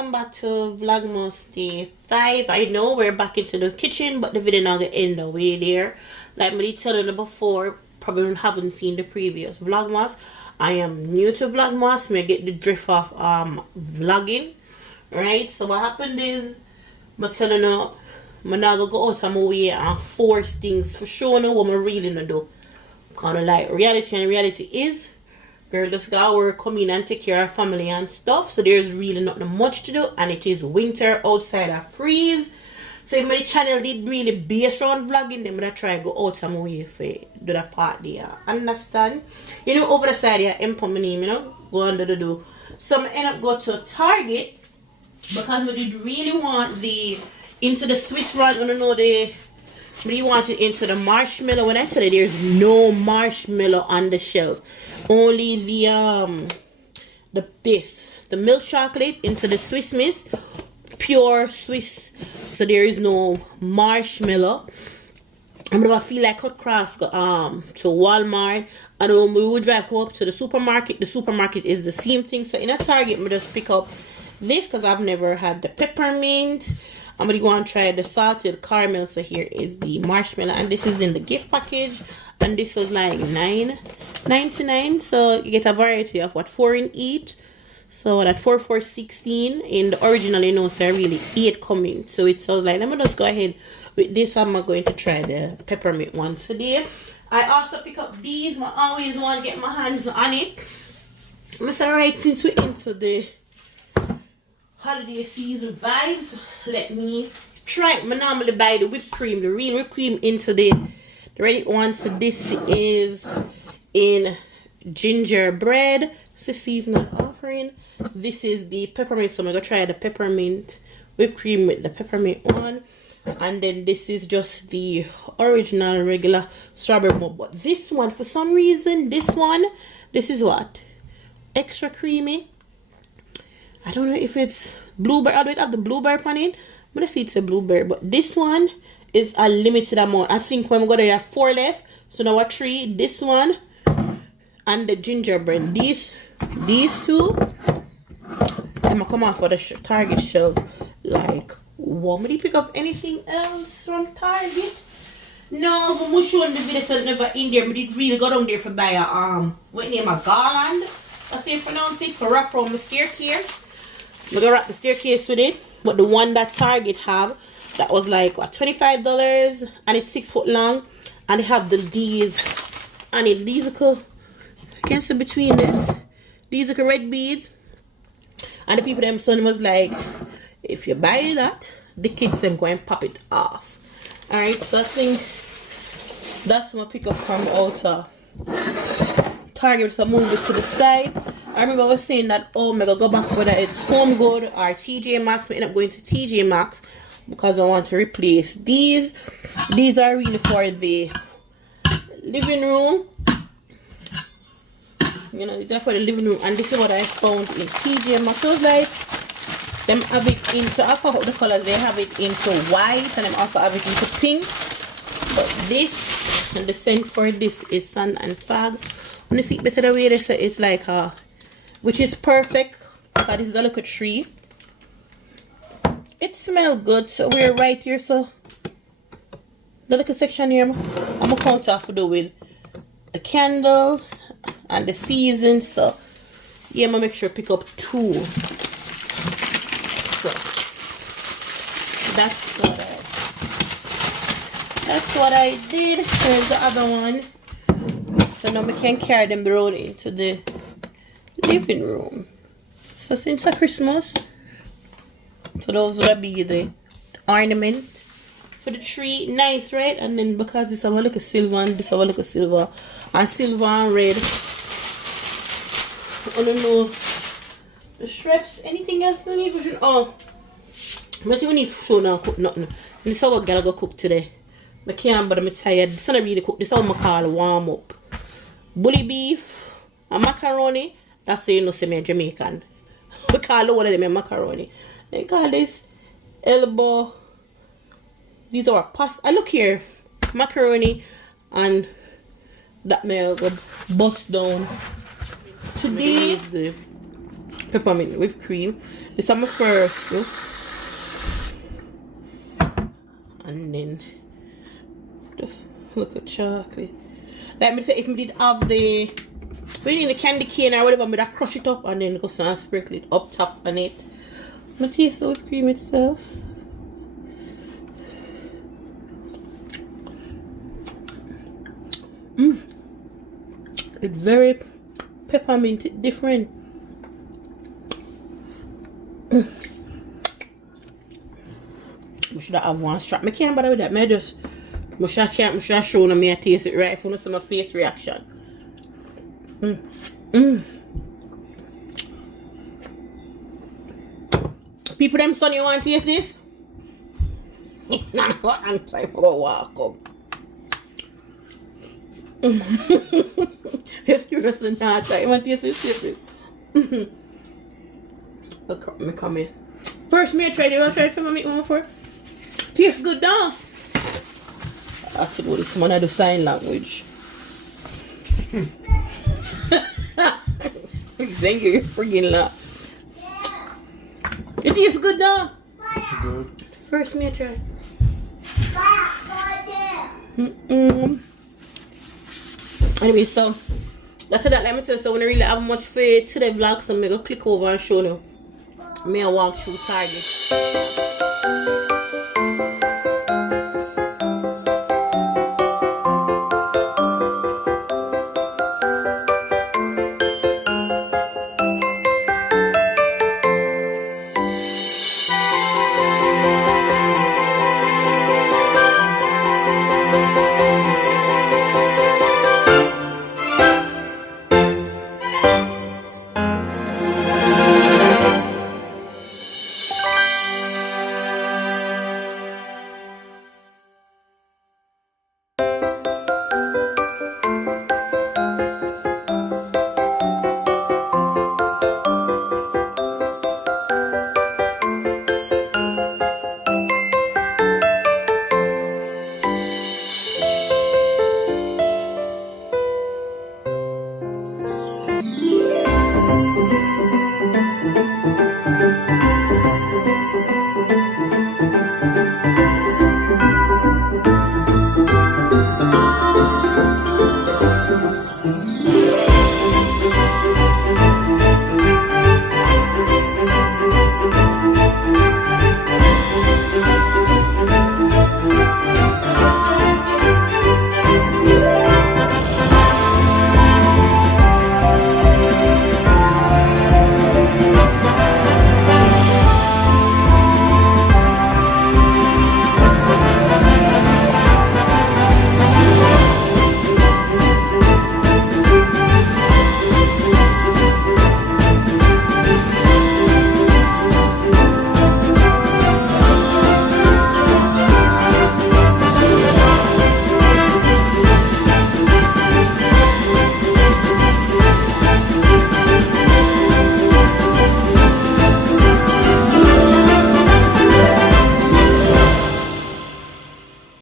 welcome back to Vlogmas Day 5. I know we're back into the kitchen, but the video not gonna end the way there. Like me telling you before, probably haven't seen the previous Vlogmas. I am new to Vlogmas, may get the drift of vlogging. Right? So what happened is, I'm telling you, I'm not gonna go out of my way and force things for sure know what I'm really gonna do. Kinda like reality, and reality is, girl just gotta work, come in and take care of family and stuff. So there's really not much to do, and it is winter outside, I freeze. So if my channel did really based around vlogging, then I'm gonna try to go out some way for do that part there. Understand? You know, over the side here, Empo my name, you know, go under the door. So I end up go to Target because we did really want the into the Swiss roll. I don't know the. We want it into the marshmallow. When I tell you there's no marshmallow on the shelf, only the milk chocolate into the Swiss Miss, pure Swiss. So there is no marshmallow. I'm gonna feel like cut cross go to Walmart, and when we will drive up to the supermarket is the same thing. So in a Target, we just pick up this because I've never had the peppermint. I'm gonna go and try the salted caramel. So here is the marshmallow, and this is in the gift package, and this was like $9.99. So you get a variety of what 4 in each. So that 4 for 16 in the original, you know, so I really 8 coming. So it's all like, let me just go ahead with this. I'm going to try the peppermint one today. I also pick up these. I always want to get my hands on it. I'm sorry, right, since we're into the holiday season vibes, let me try it. I normally buy the whipped cream, the real whipped cream, into the ready one. So this is in gingerbread. It's a seasonal offering. This is the peppermint, so I'm gonna try the peppermint whipped cream with the peppermint one. And then this is just the original regular strawberry mug. But this one, for some reason, this is what? Extra creamy. I don't know if it's blueberry. I don't have the blueberry on it. I'm gonna see it's a blueberry, but this one is a limited amount. I think when we got there are 4 left, so now 3. This one and the gingerbread. These two, I'm gonna come off of the Target shelf. Like, want me to pick up anything else from Target? No, but I'm showing the video, so never in there. But it really got down there for buy a what name, a garland. I say pronounce it, for wrap around my staircase. I'm gonna wrap the staircase with it. But the one that Target have, that was like what, $25, and it's 6 foot long, and they have these, and these are cool. I can't see between this. These are red beads, and the people them son was like, if you buy that, the kids them go and pop it off. All right, so I think that's my pickup from outer Target. So move it to the side. I remember I was saying that, oh, I'm gonna go back whether it's Home Good or TJ Maxx. We end up going to TJ Maxx because I want to replace these. These are really for the living room. You know, these are for the living room, and this is what I found in TJ Maxx. So like, them have it into, I pop up the colors, they have it into white, and them also have it into pink. But this, and the scent for this is Sun and Fog. When you see it better the way they say, it's like a, which is perfect, because this is a little tree. It smells good, so we're right here. So the little section here, I'm gonna count off to do with the candles and the season. So yeah, I'm gonna make sure to pick up 2. So that's what I did. Here's the other one. So now we can carry them road into the living room. So since it's Christmas, so those would be the ornament for the tree. Nice, right? And then because this have a little silver, and this have a little silver, and silver and red. I don't know the strips. Anything else we need? Oh, but we need to show now. Cook nothing. This is how I gotta go cook today. I can't, but I'm tired. This is not really cook. This is how I call warm up. Bully beef and macaroni. That's how you know, say me a Jamaican. We call all of them macaroni. They call this elbow. These are pasta. I look here, macaroni, and that may go bust down. Today is the peppermint whipped cream. This is my first, look. And then just look at chocolate. Like me say, if we did have the candy cane or whatever, I crush it up and then go and sprinkle it up top on it. I'm gonna taste the whipped cream itself. It's very peppermint different. We should have one strap. I can't bother with that. I should show them me I taste it right for see my face reaction. People them son, you want to taste this? Nah, what I'm trying to walk up. It's curious and not try. You want to taste this? Look, me come in. First, me try it. You want to try it for me one for? Tastes good, though. I have to do this one. I do sign language. Thank you, friggin' laugh. It tastes good, though. Good. First, me try. Anyway, so that's that. Let me tell you, so when I really have much for today vlog, so I'm gonna click over and show you. Me I walk through Target.